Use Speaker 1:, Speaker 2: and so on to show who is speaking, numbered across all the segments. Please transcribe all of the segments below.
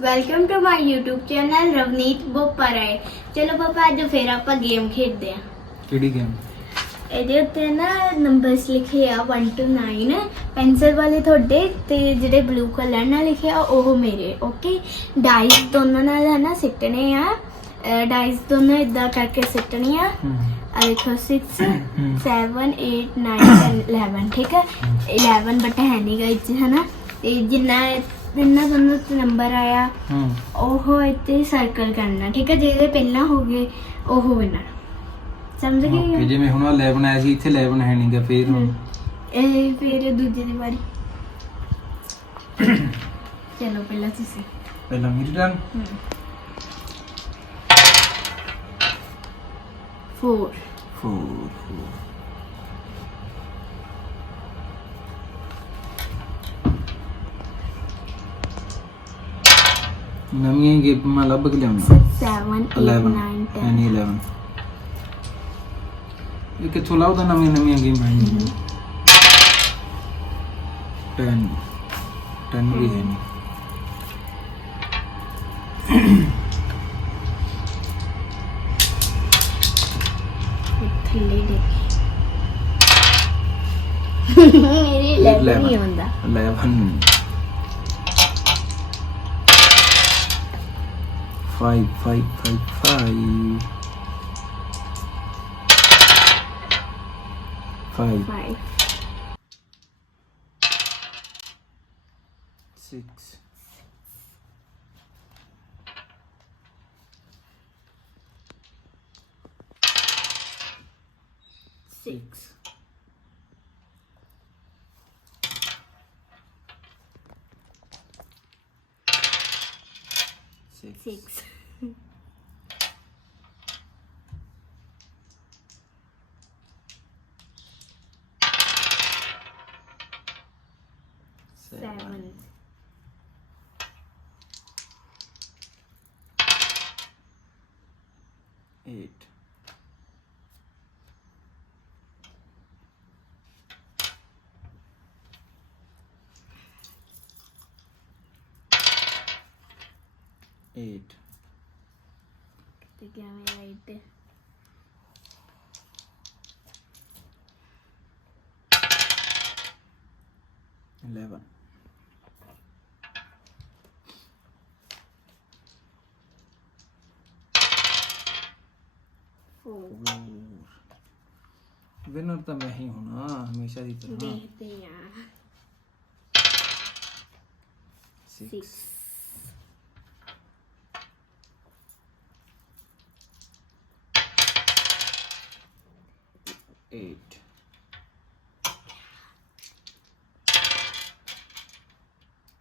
Speaker 1: Welcome to my YouTube channel Ravneet Bopparai ਚਲੋ ਪਾਪਾ ਅੱਜ ਫੇਰ ਆਪਾਂ ਗੇਮ ਖੇਡਦੇ ਆ
Speaker 2: ਕਿਹੜੀ ਗੇਮ
Speaker 1: ਇਹਦੇ ਉੱਤੇ ਨਾ ਨੰਬਰਸ ਲਿਖੇ ਆ 1 to 9 ਪੈਨਸਲ ਵਾਲੇ ਤੁਹਾਡੇ ਤੇ ਜਿਹੜੇ ਬਲੂ ਕਲਰ ਨਾਲ ਲਿਖੇ ਆ ਉਹ ਮੇਰੇ ਓਕੇ ਡਾਈਸ ਦੋਨਾਂ ਨਾਲ ਹੈ ਨਾ ਸਿੱਟਣੇ ਆ। ਡਾਈਸ ਦੋਨੋਂ ਇਦਾਂ ਕਰਕੇ ਸਿੱਟਣੀ ਆ। ਆ ਦੇਖੋ 6
Speaker 2: ਹਮ।
Speaker 1: 7 8 9 10 11 ਠੀਕ ਹੈ। 11 ਬਟ ਹੈ ਨਹੀਂ ਗਾਇਸ ਹੈ ਨਾ ਤੇ ਜਿੰਨਾ ਜਿੰਨਾ ਤੁਹਾਨੂੰ ਨੰਬਰ ਆਇਆ।
Speaker 2: ਹੂੰ।
Speaker 1: ਉਹ ਇੱਥੇ ਸਰਕਲ ਕਰਨਾ ਠੀਕ ਹੈ? ਜਿਹਦੇ ਪਹਿਲਾਂ ਹੋ ਗਏ ਉਹ ਵਿਨਰ ਸਮਝ
Speaker 2: ਓਕੇ
Speaker 1: ਗਏ
Speaker 2: ਜਿਵੇਂ ਹੁਣ ਆਹ 11 ਆਇਆ ਸੀ ਇੱਥੇ 11 ਹੈ ਨਹੀਂਗਾ ਫੇਰ ਹੁਣ।
Speaker 1: ਇਹ ਫਿਰ ਦੂਜੇ ਦੀ ਵਾਰੀ। ਚਲੋ ਪਹਿਲਾਂ ਤੁਸੀਂ।
Speaker 2: ਪਹਿਲਾਂ ਮੇਰੀ ਟਰਨ
Speaker 1: 4
Speaker 2: 4 ਨਵੀਆਂ ਗੇਮਾਂ ਲੱਭ ਕੇ ਲਿਆਉਣਾ
Speaker 1: 7 8
Speaker 2: 11
Speaker 1: 9 10
Speaker 2: ਨਹੀਂ 11 ਇਹ ਕਿੱਥੋਂ ਲਾਉਦਾ ਨਵੀਆਂ ਨਵੀਆਂ ਗੇਮਾਂ ਹੈ 10 10 ਵੀ ਹੈ ਨਹੀਂ।
Speaker 1: ਥੱਲੇ ਦੇਖ। ਮੇਰੀ ਲੱਗ ਨਹੀਂ ਹੁੰਦਾ
Speaker 2: 11 five, five, five, five. Five,
Speaker 1: 5
Speaker 2: six,
Speaker 1: six
Speaker 2: six,
Speaker 1: six. Seven.
Speaker 2: Eight, eight.
Speaker 1: Take away right there.
Speaker 2: Eleven.
Speaker 1: Four.
Speaker 2: Winner तो मैं ही हूँ ना हमेशा जीतना
Speaker 1: देखते यार
Speaker 2: six
Speaker 1: 8.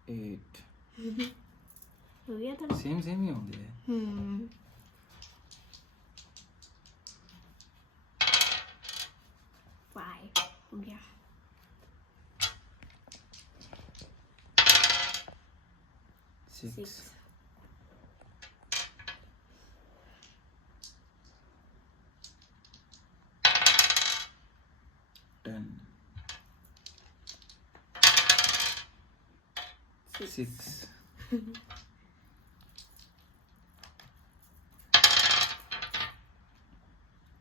Speaker 2: Eight. same, same, you
Speaker 1: only. Five.
Speaker 2: Six.
Speaker 1: six.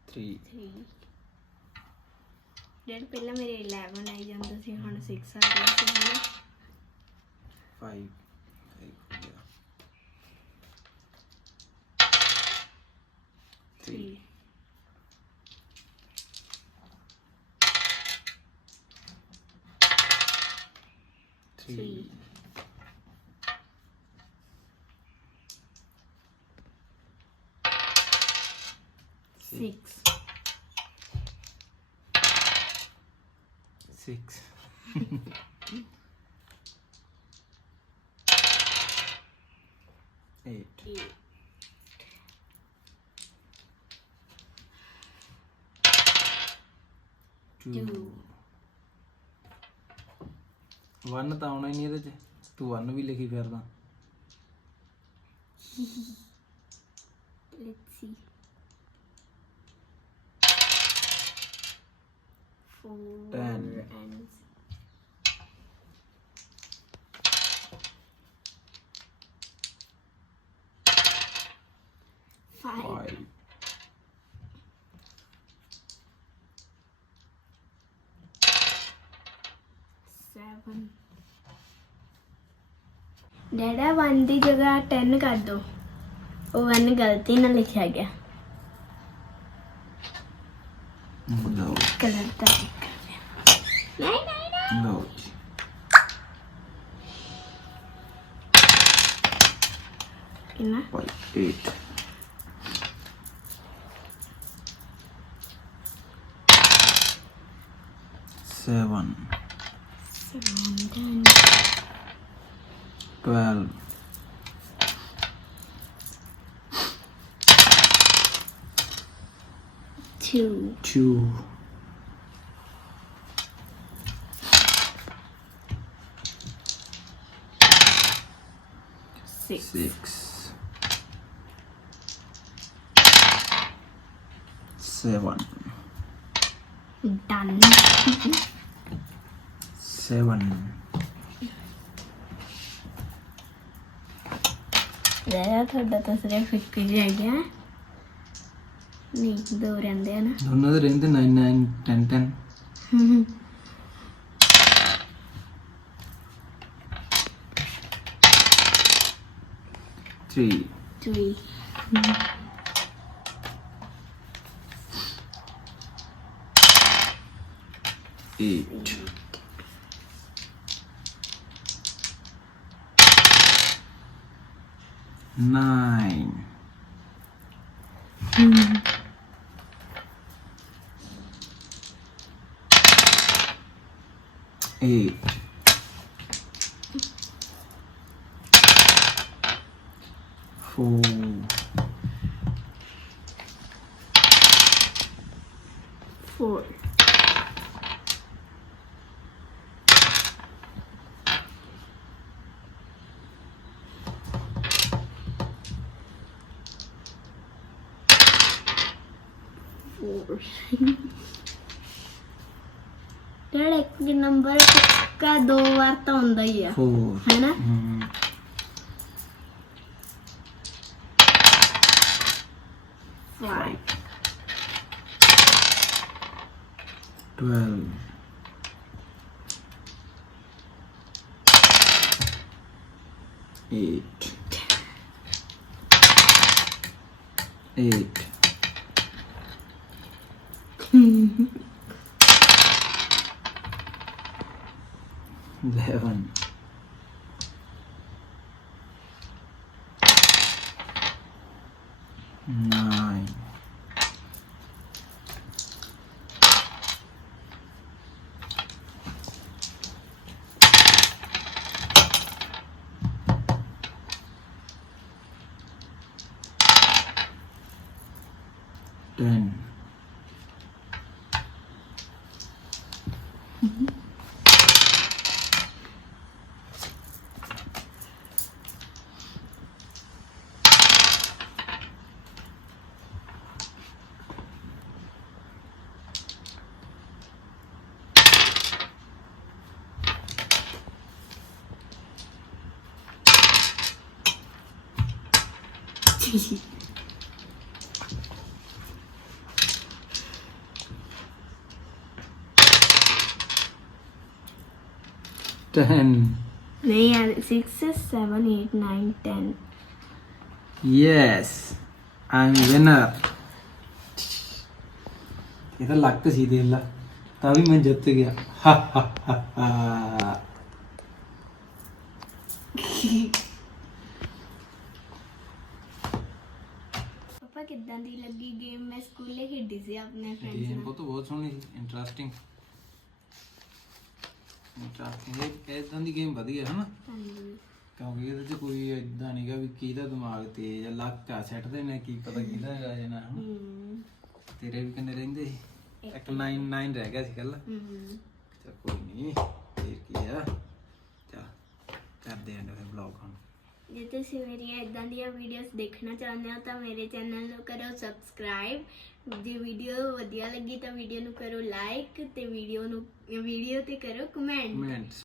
Speaker 2: three.
Speaker 1: Three. Dad ਪਹਿਲਾਂ ਮੇਰੇ 11 ਆਈ ਜਾਂਦਾ ਸੀ ਹੁਣ 6 ਆ ਗਿਆ ਸੀ ਹਨਾ
Speaker 2: Five. Five. Yeah. Three.
Speaker 1: 3
Speaker 2: Three.
Speaker 1: Three.
Speaker 2: six,
Speaker 1: 6
Speaker 2: six, eight,
Speaker 1: 8
Speaker 2: two,
Speaker 1: Two.
Speaker 2: One ਤਾਂ ਆਉਣਾ ਹੀ ਨਹੀਂ ਇਹਦੇ ਚ ਤੂੰ ਵਨ ਵੀ ਲਿਖੀ ਫਿਰਦਾ
Speaker 1: let's see from
Speaker 2: the
Speaker 1: um, ends. Five.
Speaker 2: five.
Speaker 1: Seven. डेडा वन
Speaker 2: की
Speaker 1: जगह टेन कर दो वन
Speaker 2: गलती ना
Speaker 1: लिखा
Speaker 2: गया color that
Speaker 1: No.
Speaker 2: என்ன
Speaker 1: Two.
Speaker 2: Two.
Speaker 1: six.
Speaker 2: Six. Seven.
Speaker 1: Done.
Speaker 2: Seven.
Speaker 1: जरा थोड़ा तो सिर्फ़ एक ही रह गया नहीं दो रहते हैं ना
Speaker 2: दोनों तो रहते nine nine ten ten 3
Speaker 1: Three.
Speaker 2: eight, nine, eight, four,
Speaker 1: four, four. Tadi ek dinumberkan dua waktu nanti ya, kan? 12 8
Speaker 2: 8
Speaker 1: 11
Speaker 2: ten
Speaker 1: नहीं
Speaker 2: यार six seven eight nine ten yes I am winner इधर लगते सीधे ला तभी मैं जीत
Speaker 1: गया। ਕਿੱਦਾਂ ਦੀ ਲੱਗੀ ਗੇਮ ਮੈਂ ਸਕੂਲੇ ਖੇਡੀ ਸੀ ਆਪਣੇ ਫਰੈਂਡਸ
Speaker 2: ਗੇਮ
Speaker 1: ਨਾਲ।
Speaker 2: ਬਹੁਤ ਬਹੁਤ ਸੋਹਣੀ ਸੀ ਇੰਟਰਸਟਿੰਗ ਇੰਟਰਸਟਿੰਗ ਇਹ ਇਦਾਂ ਦੀ ਗੇਮ ਵਧੀਆ ਹੈ ਨਾ
Speaker 1: ਹਾਂਜੀ।
Speaker 2: ਕਿਉਂਕਿ ਇਹਦੇ 'ਚ ਕੋਈ ਇਦਾਂ ਨਹੀਂਗਾ ਵੀ ਕਿਹਦਾ ਦਿਮਾਗ ਤੇਜ਼ ਆ ਲੱਕ ਆ ਸੈੱਟਦੇ ਨੇ ਕੀ ਪਤਾ ਕਿਹਦਾ ਜਾ ਜਾਣਾ ਹਨਾ।
Speaker 1: ਹਮ
Speaker 2: ਤੇਰੇ ਵੀ ਕਿੰਨੇ ਰਹਿੰਦੇ ਸੀ? ਇੱਕ 9 9 ਰਹਿ ਗਿਆ ਸੀ ਕੱਲ।
Speaker 1: ਹਮ
Speaker 2: ਚਲ ਕੋਈ ਨਹੀਂ ਫੇਰ ਕੀ ਆ? ਚਲ ਕਰਦੇ ਆਂ ਫਿਰ ਵਲੌਗ ਹੁਣ।
Speaker 1: ਜੇ ਤੁਸੀਂ ਮੇਰੀਆਂ ਇਦਾਂ ਦੀਆਂ ਵੀਡੀਓਜ਼ ਦੇਖਣਾ ਚਾਹੁੰਦੇ ਹੋ ਤਾਂ ਮੇਰੇ ਚੈਨਲ ਨੂੰ ਕਰੋ ਸਬਸਕ੍ਰਾਈਬ ਜੇ ਵੀਡੀਓ ਵਧੀਆ ਲੱਗੀ ਤਾਂ ਵੀਡੀਓ ਨੂੰ ਕਰੋ ਲਾਈਕ ਤੇ ਵੀਡੀਓ ਨੂੰ ਵੀਡੀਓ ਤੇ ਕਰੋ ਕਮੈਂਟ